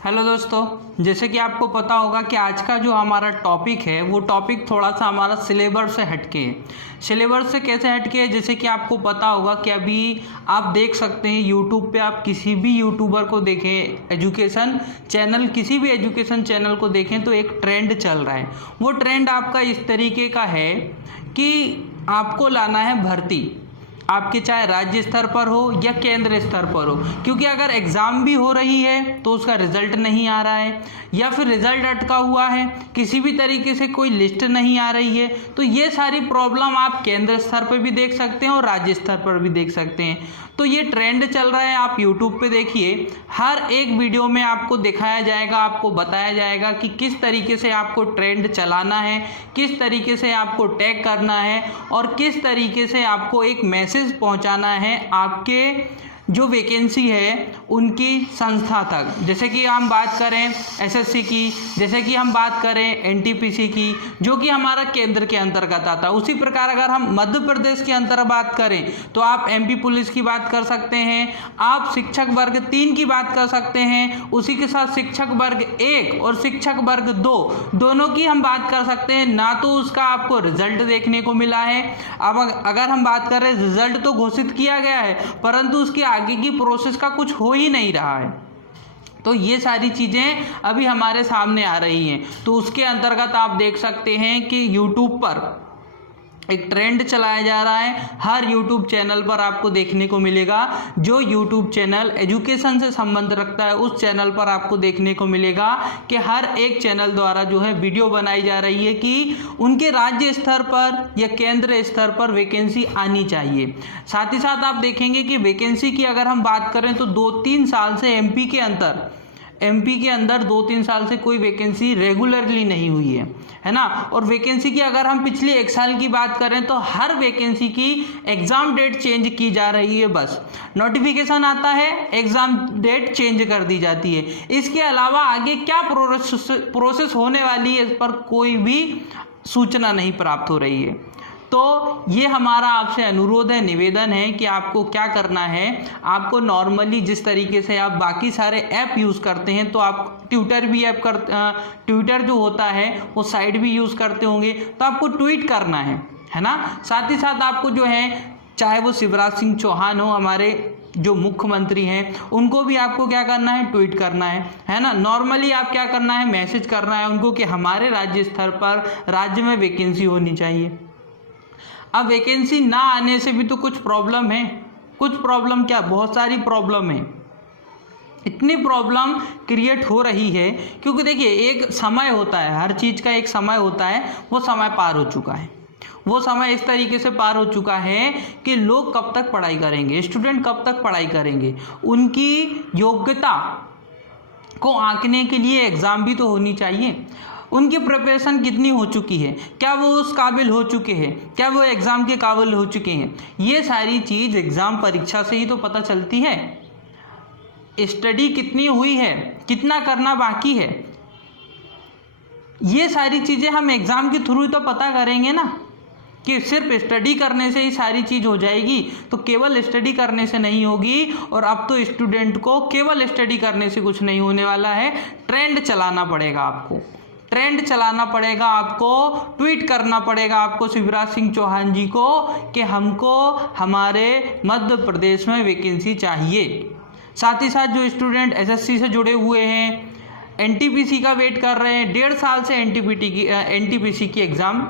Hello दोस्तों, जैसे कि आपको पता होगा कि आज का जो हमारा टॉपिक है वो टॉपिक थोड़ा सा हमारा सिलेबस से हटके है। सिलेबस से कैसे हटके है, जैसे कि आपको पता होगा कि अभी आप देख सकते हैं यूट्यूब पे, आप किसी भी यूट्यूबर को देखें, एजुकेशन चैनल, किसी भी एजुकेशन चैनल को देखें तो एक ट्रेंड चल रहा है। वो ट्रेंड आपका इस तरीके का है कि आपको लाना है भर्ती, आपके चाहे राज्य स्तर पर हो या केंद्र स्तर पर हो, क्योंकि अगर एग्ज़ाम भी हो रही है तो उसका रिजल्ट नहीं आ रहा है या फिर रिजल्ट अटका हुआ है, किसी भी तरीके से कोई लिस्ट नहीं आ रही है, तो ये सारी प्रॉब्लम आप केंद्र स्तर पर भी देख सकते हैं और राज्य स्तर पर भी देख सकते हैं। तो ये ट्रेंड चल रहा है, आप यूट्यूब पे देखिए, हर एक वीडियो में आपको दिखाया जाएगा, आपको बताया जाएगा कि किस तरीके से आपको ट्रेंड चलाना है, किस तरीके से आपको टैग करना है और किस तरीके से आपको एक मैसेज पहुंचाना है आपके जो वैकेंसी है उनकी संस्था तक। जैसे कि हम बात करें एसएससी की, जैसे कि हम बात करें एनटीपीसी की, जो कि हमारा केंद्र के अंतर्गत आता है। उसी प्रकार अगर हम मध्य प्रदेश के अंतर्गत बात करें तो आप एमपी पुलिस की बात कर सकते हैं, आप शिक्षक वर्ग 3 की बात कर सकते हैं, उसी के साथ शिक्षक वर्ग 1 और शिक्षक वर्ग 2 दोनों की हम बात कर सकते हैं। ना तो उसका आपको रिजल्ट देखने को मिला है, अब अगर हम बात करें रिजल्ट तो घोषित किया गया है परंतु उसकी आगे की प्रोसेस का कुछ हो ही नहीं रहा है। तो ये सारी चीज़ें अभी हमारे सामने आ रही हैं। तो उसके अंतर्गत आप देख सकते हैं कि यूट्यूब पर एक ट्रेंड चलाया जा रहा है। हर यूट्यूब चैनल पर आपको देखने को मिलेगा, जो यूट्यूब चैनल एजुकेशन से संबंध रखता है उस चैनल पर आपको देखने को मिलेगा कि हर एक चैनल द्वारा जो है वीडियो बनाई जा रही है कि उनके राज्य स्तर पर या केंद्र स्तर पर वैकेंसी आनी चाहिए। साथ ही साथ आप देखेंगे कि वैकेंसी की अगर हम बात करें तो 2-3 साल से एमपी के अंदर 2-3 साल से कोई वैकेंसी रेगुलरली नहीं हुई है ना। और वैकेंसी की अगर हम पिछले 1 साल की बात करें तो हर वैकेंसी की एग्ज़ाम डेट चेंज की जा रही है, बस नोटिफिकेशन आता है, एग्ज़ाम डेट चेंज कर दी जाती है। इसके अलावा आगे क्या प्रोसेस होने वाली है इस पर कोई भी सूचना नहीं प्राप्त हो रही है। तो ये हमारा आपसे अनुरोध है, निवेदन है कि आपको क्या करना है, आपको नॉर्मली जिस तरीके से आप बाकी सारे ऐप यूज़ करते हैं, तो आप ट्विटर भी ऐप ट्विटर जो होता है वो साइट भी यूज़ करते होंगे, तो आपको ट्वीट करना है ना। साथ ही साथ आपको जो है, चाहे वो शिवराज सिंह चौहान हो, हमारे जो मुख्यमंत्री हैं, उनको भी आपको क्या करना है, ट्वीट करना है ना। नॉर्मली आप क्या करना है, मैसेज करना है उनको कि हमारे राज्य स्तर पर राज्य में वैकेंसी होनी चाहिए। अब वैकेंसी ना आने से भी तो कुछ प्रॉब्लम है, कुछ प्रॉब्लम क्या, बहुत सारी प्रॉब्लम है। इतनी प्रॉब्लम क्रिएट हो रही है क्योंकि देखिए एक समय होता है, हर चीज़ का एक समय होता है, वो समय पार हो चुका है। वो समय इस तरीके से पार हो चुका है कि लोग कब तक पढ़ाई करेंगे, स्टूडेंट कब तक पढ़ाई करेंगे, उनकी योग्यता को आंकने के लिए एग्ज़ाम भी तो होनी चाहिए। उनकी प्रिपरेशन कितनी हो चुकी है, क्या वो उस काबिल हो चुके हैं, क्या वो एग्ज़ाम के काबिल हो चुके हैं, ये सारी चीज़ एग्ज़ाम परीक्षा से ही तो पता चलती है। स्टडी कितनी हुई है, कितना करना बाकी है, ये सारी चीज़ें हम एग्ज़ाम के थ्रू ही तो पता करेंगे ना। कि सिर्फ स्टडी करने से ही सारी चीज़ हो जाएगी, तो केवल स्टडी करने से नहीं होगी। और अब तो स्टूडेंट को केवल स्टडी करने से कुछ नहीं होने वाला है, ट्रेंड चलाना पड़ेगा आपको, ट्रेंड चलाना पड़ेगा आपको, ट्वीट करना पड़ेगा आपको शिवराज सिंह चौहान जी को कि हमको हमारे मध्य प्रदेश में वैकेंसी चाहिए। साथ ही साथ जो स्टूडेंट एसएससी से जुड़े हुए हैं, एनटीपीसी का वेट कर रहे हैं, 1.5 साल से एनटीपीसी की एग्ज़ाम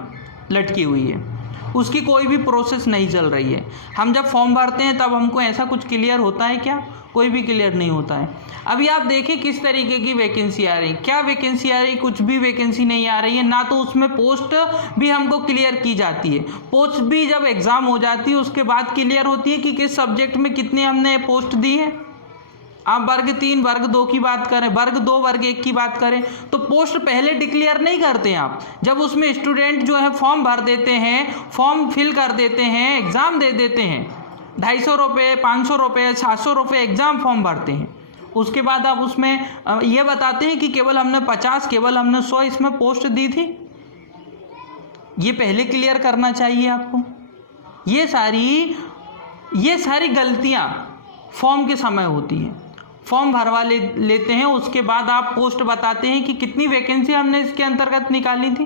लटकी हुई है, उसकी कोई भी प्रोसेस नहीं चल रही है। हम जब फॉर्म भरते हैं तब हमको ऐसा कुछ क्लियर होता है क्या, कोई भी क्लियर नहीं होता है। अभी आप देखिए किस तरीके की वैकेंसी आ रही, क्या वैकेंसी आ रही, कुछ भी वैकेंसी नहीं आ रही है ना। तो उसमें पोस्ट भी हमको क्लियर की जाती है, पोस्ट भी जब एग्ज़ाम हो जाती है उसके बाद क्लियर होती है कि किस सब्जेक्ट में कितनी हमने पोस्ट दी है। आप वर्ग 3 वर्ग 2 की बात करें, वर्ग 2 वर्ग 1 की बात करें तो पोस्ट पहले डिक्लेयर नहीं करते हैं आप। जब उसमें स्टूडेंट जो है फॉर्म भर देते हैं, फॉर्म फिल कर देते हैं, एग्ज़ाम दे देते हैं, 250 रुपये, 500 रुपये, 700 रुपये एग्ज़ाम फॉर्म भरते हैं, उसके बाद आप उसमें ये बताते हैं कि केवल हमने 50, केवल हमने 100 इसमें पोस्ट दी थी। ये पहले क्लियर करना चाहिए आपको। ये सारी गलतियाँ फॉर्म के समय होती हैं। फॉर्म भरवा लेते हैं, उसके बाद आप पोस्ट बताते हैं कि कितनी वैकेंसी हमने इसके अंतर्गत निकाली थी।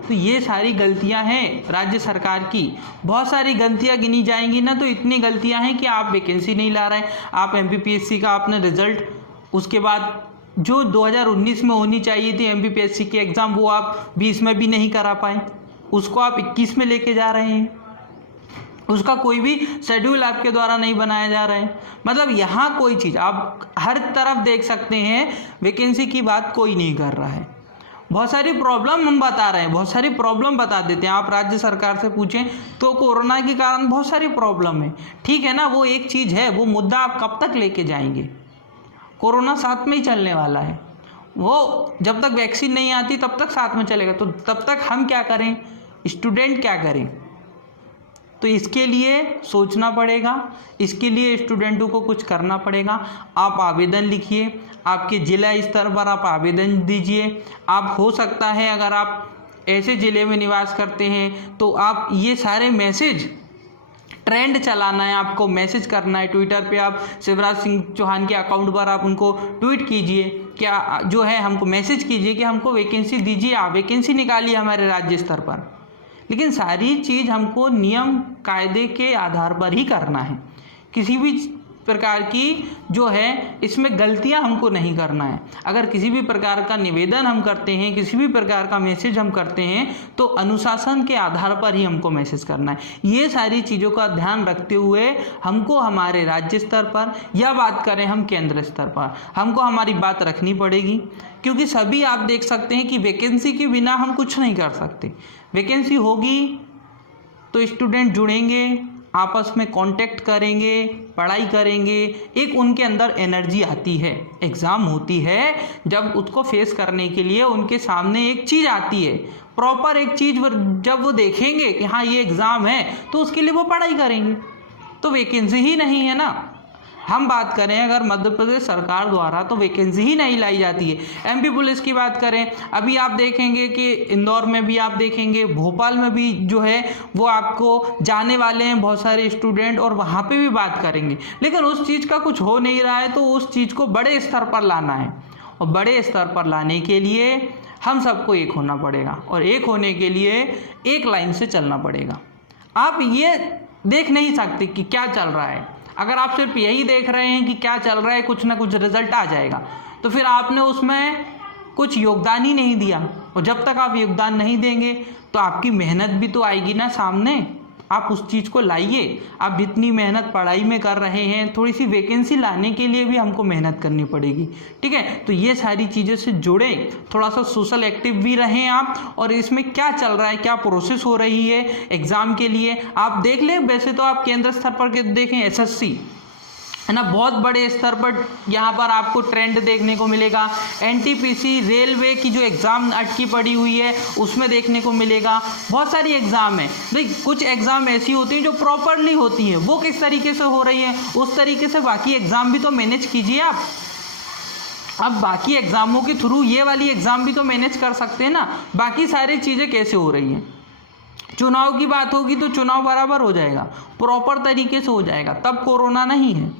तो ये सारी गलतियां हैं राज्य सरकार की। बहुत सारी गलतियां गिनी जाएंगी ना, तो इतनी गलतियां हैं कि आप वैकेंसी नहीं ला रहे हैं। आप एमपीपीएससी का आपने रिजल्ट, उसके बाद जो 2019 में होनी चाहिए थी एमपीपीएससी की एग्ज़ाम, वो आप 20 में भी नहीं करा पाए, उसको आप 21 में लेके जा रहे हैं। उसका कोई भी शेड्यूल आपके द्वारा नहीं बनाया जा रहा है। मतलब यहाँ कोई चीज़ आप हर तरफ देख सकते हैं, वैकेंसी की बात कोई नहीं कर रहा है। बहुत सारी प्रॉब्लम हम बता रहे हैं, बहुत सारी प्रॉब्लम बता देते हैं। आप राज्य सरकार से पूछें तो कोरोना के कारण बहुत सारी प्रॉब्लम है, ठीक है ना, वो एक चीज़ है, वो मुद्दा आप कब तक लेके जाएंगे? कोरोना साथ में ही चलने वाला है, वो जब तक वैक्सीन नहीं आती तब तक साथ में चलेगा। तो तब तक हम क्या करें, स्टूडेंट क्या करें? तो इसके लिए सोचना पड़ेगा, इसके लिए स्टूडेंटों को कुछ करना पड़ेगा। आप आवेदन लिखिए, आपके ज़िला स्तर पर आप आवेदन दीजिए। आप हो सकता है अगर आप ऐसे ज़िले में निवास करते हैं तो आप ये सारे मैसेज, ट्रेंड चलाना है, आपको मैसेज करना है ट्विटर पे। आप शिवराज सिंह चौहान के अकाउंट पर आप उनको ट्वीट कीजिए, क्या जो है हमको मैसेज कीजिए कि हमको वैकेंसी दीजिए, आप वैकेंसी निकालिए हमारे राज्य स्तर पर। लेकिन सारी चीज़ हमको नियम कायदे के आधार पर ही करना है। किसी भी प्रकार की जो है इसमें गलतियां हमको नहीं करना है। अगर किसी भी प्रकार का निवेदन हम करते हैं, किसी भी प्रकार का मैसेज हम करते हैं, तो अनुशासन के आधार पर ही हमको मैसेज करना है। ये सारी चीज़ों का ध्यान रखते हुए हमको हमारे राज्य स्तर पर या बात करें हम केंद्र स्तर पर, हमको हमारी बात रखनी पड़ेगी। क्योंकि सभी आप देख सकते हैं कि वैकेंसी के बिना हम कुछ नहीं कर सकते। वैकेंसी होगी तो स्टूडेंट जुड़ेंगे, आपस में कांटेक्ट करेंगे, पढ़ाई करेंगे, एक उनके अंदर एनर्जी आती है। एग्ज़ाम होती है जब उसको फेस करने के लिए उनके सामने एक चीज़ आती है, प्रॉपर एक चीज़, जब वो देखेंगे कि हाँ ये एग्ज़ाम है तो उसके लिए वो पढ़ाई करेंगे। तो वैकेंसी ही नहीं है ना। हम बात करें अगर मध्य प्रदेश सरकार द्वारा, तो वैकेंसी ही नहीं लाई जाती है। एमपी पुलिस की बात करें, अभी आप देखेंगे कि इंदौर में भी आप देखेंगे, भोपाल में भी जो है वो आपको जाने वाले हैं बहुत सारे स्टूडेंट, और वहाँ पे भी बात करेंगे। लेकिन उस चीज़ का कुछ हो नहीं रहा है, तो उस चीज़ को बड़े स्तर पर लाना है। और बड़े स्तर पर लाने के लिए हम सबको एक होना पड़ेगा, और एक होने के लिए एक लाइन से चलना पड़ेगा। आप ये देख नहीं सकते कि क्या चल रहा है। अगर आप सिर्फ यही देख रहे हैं कि क्या चल रहा है, कुछ ना कुछ रिजल्ट आ जाएगा, तो फिर आपने उसमें कुछ योगदान ही नहीं दिया। और जब तक आप योगदान नहीं देंगे तो आपकी मेहनत भी तो आएगी ना सामने। आप उस चीज़ को लाइए। आप जितनी मेहनत पढ़ाई में कर रहे हैं, थोड़ी सी वैकेंसी लाने के लिए भी हमको मेहनत करनी पड़ेगी, ठीक है। तो ये सारी चीज़ों से जुड़े, थोड़ा सा सोशल एक्टिव भी रहें आप, और इसमें क्या चल रहा है, क्या प्रोसेस हो रही है एग्ज़ाम के लिए आप देख लें। वैसे तो आप केंद्र स्तर पर देखें, एसएससी है ना, बहुत बड़े स्तर पर यहाँ पर आपको ट्रेंड देखने को मिलेगा। एनटीपीसी, रेलवे की जो एग्ज़ाम अटकी पड़ी हुई है उसमें देखने को मिलेगा। बहुत सारी एग्ज़ाम है भाई, कुछ एग्ज़ाम ऐसी होती हैं जो प्रॉपरली होती हैं, वो किस तरीके से हो रही है, उस तरीके से बाकी एग्ज़ाम भी तो मैनेज कीजिए आप। अब बाकी एग्ज़ामों के थ्रू ये वाली एग्ज़ाम भी तो मैनेज कर सकते हैं ना। बाकी सारी चीज़ें कैसे हो रही हैं, चुनाव की बात होगी तो चुनाव बराबर हो जाएगा, प्रॉपर तरीके से हो जाएगा, तब कोरोना नहीं है।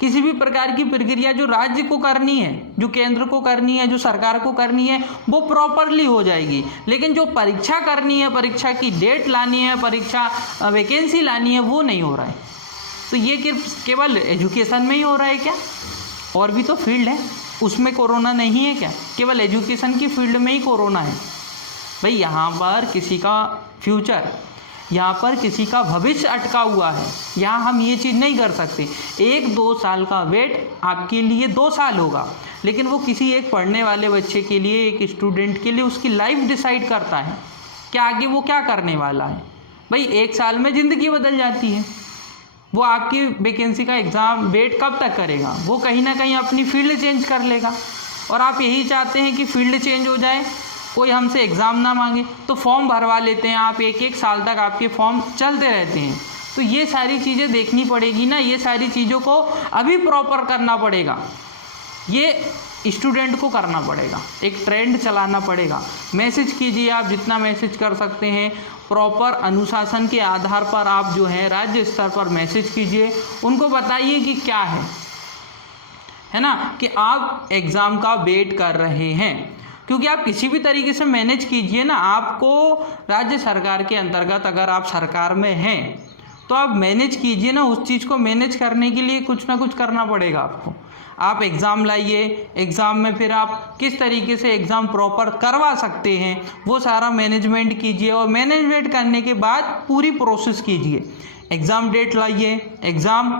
किसी भी प्रकार की प्रक्रिया जो राज्य को करनी है, जो केंद्र को करनी है, जो सरकार को करनी है, वो प्रॉपरली हो जाएगी। लेकिन जो परीक्षा करनी है, परीक्षा की डेट लानी है, परीक्षा वैकेंसी लानी है, वो नहीं हो रहा है। तो ये केवल एजुकेशन में ही हो रहा है क्या? और भी तो फील्ड है, उसमें कोरोना नहीं है क्या? केवल एजुकेशन की फील्ड में ही कोरोना है? भाई यहाँ पर किसी का फ्यूचर, यहाँ पर किसी का भविष्य अटका हुआ है। यहाँ हम ये चीज़ नहीं कर सकते। 1-2 साल का वेट आपके लिए 2 साल होगा, लेकिन वो किसी एक पढ़ने वाले बच्चे के लिए, एक स्टूडेंट के लिए उसकी लाइफ डिसाइड करता है कि आगे वो क्या करने वाला है। भाई 1 साल में ज़िंदगी बदल जाती है। वो आपकी वैकेंसी का एग्ज़ाम वेट कब तक करेगा? वो कहीं ना कहीं अपनी फील्ड चेंज कर लेगा। और आप यही चाहते हैं कि फील्ड चेंज हो जाए, कोई हमसे एग्ज़ाम ना मांगे, तो फॉर्म भरवा लेते हैं आप। 1-1 साल तक आपके फॉर्म चलते रहते हैं। तो ये सारी चीज़ें देखनी पड़ेगी ना, ये सारी चीज़ों को अभी प्रॉपर करना पड़ेगा। ये स्टूडेंट को करना पड़ेगा, एक ट्रेंड चलाना पड़ेगा। मैसेज कीजिए आप जितना मैसेज कर सकते हैं, प्रॉपर अनुशासन के आधार पर आप जो है राज्य स्तर पर मैसेज कीजिए, उनको बताइए कि क्या है। है ना, कि आप एग्ज़ाम का वेट कर रहे हैं। क्योंकि आप किसी भी तरीके से मैनेज कीजिए ना, आपको राज्य सरकार के अंतर्गत अगर आप सरकार में हैं तो आप मैनेज कीजिए ना, उस चीज़ को मैनेज करने के लिए कुछ ना कुछ करना पड़ेगा आपको। आप एग्ज़ाम लाइए, एग्ज़ाम में फिर आप किस तरीके से एग्ज़ाम प्रॉपर करवा सकते हैं वो सारा मैनेजमेंट कीजिए, और मैनेजमेंट करने के बाद पूरी प्रोसेस कीजिए। एग्ज़ाम डेट लाइए, एग्ज़ाम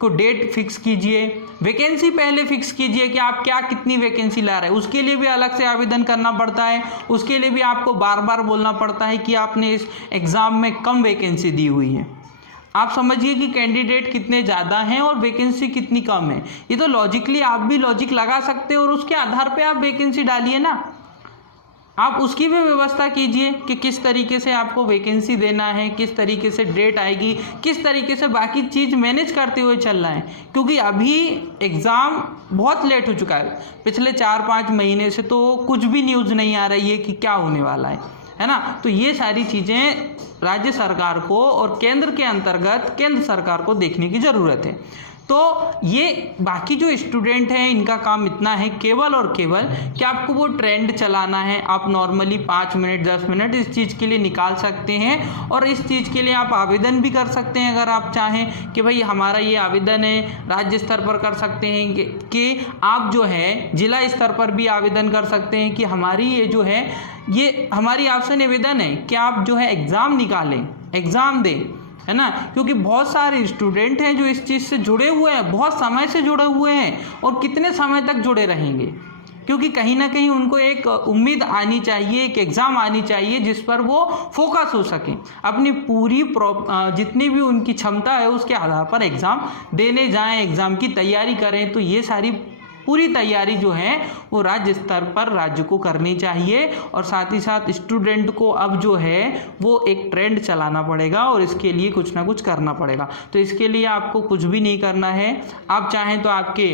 को डेट फिक्स कीजिए, वैकेंसी पहले फिक्स कीजिए कि आप क्या कितनी वैकेंसी ला रहे हैं, उसके लिए भी अलग से आवेदन करना पड़ता है, उसके लिए भी आपको बार बार बोलना पड़ता है कि आपने इस एग्ज़ाम में कम वैकेंसी दी हुई है। आप समझिए कि कैंडिडेट कितने ज़्यादा हैं और वैकेंसी कितनी कम है। ये तो लॉजिकली आप भी लॉजिक लगा सकते हैं और उसके आधार पे आप वैकेंसी डालिए ना। आप उसकी भी व्यवस्था कीजिए कि किस तरीके से आपको वैकेंसी देना है, किस तरीके से डेट आएगी, किस तरीके से बाकी चीज़ मैनेज करते हुए चलना है। क्योंकि अभी एग्ज़ाम बहुत लेट हो चुका है, पिछले 4-5 महीने से तो कुछ भी न्यूज़ नहीं आ रही है कि क्या होने वाला है ना। तो ये सारी चीज़ें राज्य सरकार को और केंद्र के अंतर्गत केंद्र सरकार को देखने की ज़रूरत है। तो ये बाकी जो स्टूडेंट हैं इनका काम इतना है केवल और केवल कि आपको वो ट्रेंड चलाना है। आप नॉर्मली 5 मिनट 10 मिनट इस चीज़ के लिए निकाल सकते हैं, और इस चीज़ के लिए आप आवेदन भी कर सकते हैं। अगर आप चाहें कि भाई हमारा ये आवेदन है, राज्य स्तर पर कर सकते हैं कि आप जो है जिला स्तर पर भी आवेदन कर सकते हैं कि हमारी ये जो है ये हमारी आपसे निवेदन है कि आप जो है एग्ज़ाम निकालें, एग्ज़ाम दें, है ना। क्योंकि बहुत सारे स्टूडेंट हैं जो इस चीज़ से जुड़े हुए हैं, बहुत समय से जुड़े हुए हैं, और कितने समय तक जुड़े रहेंगे। क्योंकि कहीं ना कहीं उनको एक उम्मीद आनी चाहिए, एक एग्ज़ाम आनी चाहिए जिस पर वो फोकस हो सके, अपनी पूरी जितनी भी उनकी क्षमता है उसके आधार पर एग्ज़ाम देने जाएं, एग्ज़ाम की तैयारी करें। तो ये सारी पूरी तैयारी जो है वो राज्य स्तर पर राज्य को करनी चाहिए, और साथ ही साथ स्टूडेंट को अब जो है वो एक ट्रेंड चलाना पड़ेगा और इसके लिए कुछ ना कुछ करना पड़ेगा। तो इसके लिए आपको कुछ भी नहीं करना है। आप चाहें तो आपके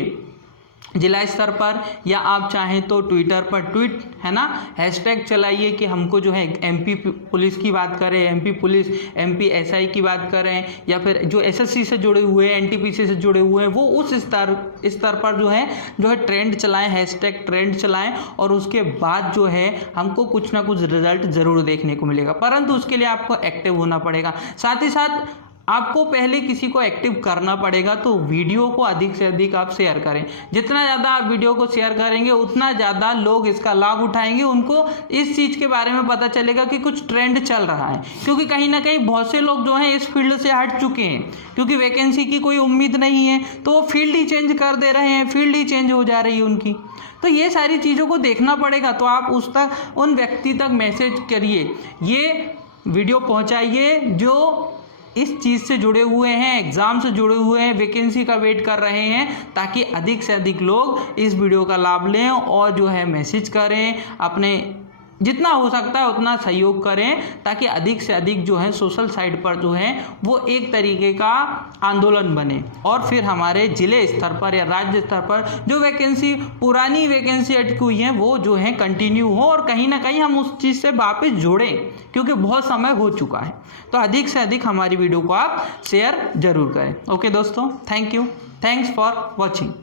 जिला स्तर पर, या आप चाहें तो ट्विटर पर ट्वीट, है ना, हैशटैग चलाइए कि हमको जो है एमपी पुलिस की बात करें, एमपी पुलिस, एमपी एसआई की बात करें, या फिर जो एसएससी से जुड़े हुए हैं, एनटीपीसी से जुड़े हुए हैं, वो उस स्तर पर जो है ट्रेंड चलाएं, हैशटैग ट्रेंड चलाएं, और उसके बाद जो है हमको कुछ ना कुछ रिजल्ट ज़रूर देखने को मिलेगा। परंतु उसके लिए आपको एक्टिव होना पड़ेगा। साथ ही साथ आपको पहले किसी को एक्टिव करना पड़ेगा। तो वीडियो को अधिक से अधिक आप शेयर करें। जितना ज़्यादा आप वीडियो को शेयर करेंगे उतना ज़्यादा लोग इसका लाभ उठाएंगे, उनको इस चीज़ के बारे में पता चलेगा कि कुछ ट्रेंड चल रहा है। क्योंकि कहीं ना कहीं बहुत से लोग जो हैं इस फील्ड से हट चुके हैं, क्योंकि वैकेंसी की कोई उम्मीद नहीं है तो वो फील्ड ही चेंज कर दे रहे हैं, फील्ड ही चेंज हो जा रही है उनकी। तो ये सारी चीज़ों को देखना पड़ेगा। तो आप उन व्यक्ति तक मैसेज करिए, ये वीडियो पहुँचाइए जो इस चीज़ से जुड़े हुए हैं, एग्ज़ाम से जुड़े हुए हैं, वैकेंसी का वेट कर रहे हैं, ताकि अधिक से अधिक लोग इस वीडियो का लाभ लें और जो है मैसेज करें, अपने जितना हो सकता है उतना सहयोग करें, ताकि अधिक से अधिक जो है सोशल साइट पर जो है वो एक तरीके का आंदोलन बने, और फिर हमारे ज़िले स्तर पर या राज्य स्तर पर जो वैकेंसी पुरानी वैकेंसी अटकी हुई हैं वो जो है कंटिन्यू हो, और कहीं ना कहीं हम उस चीज़ से वापस जोड़ें, क्योंकि बहुत समय हो चुका है। तो अधिक से अधिक हमारी वीडियो को आप शेयर ज़रूर करें। ओके दोस्तों, thank you, thanks for watching.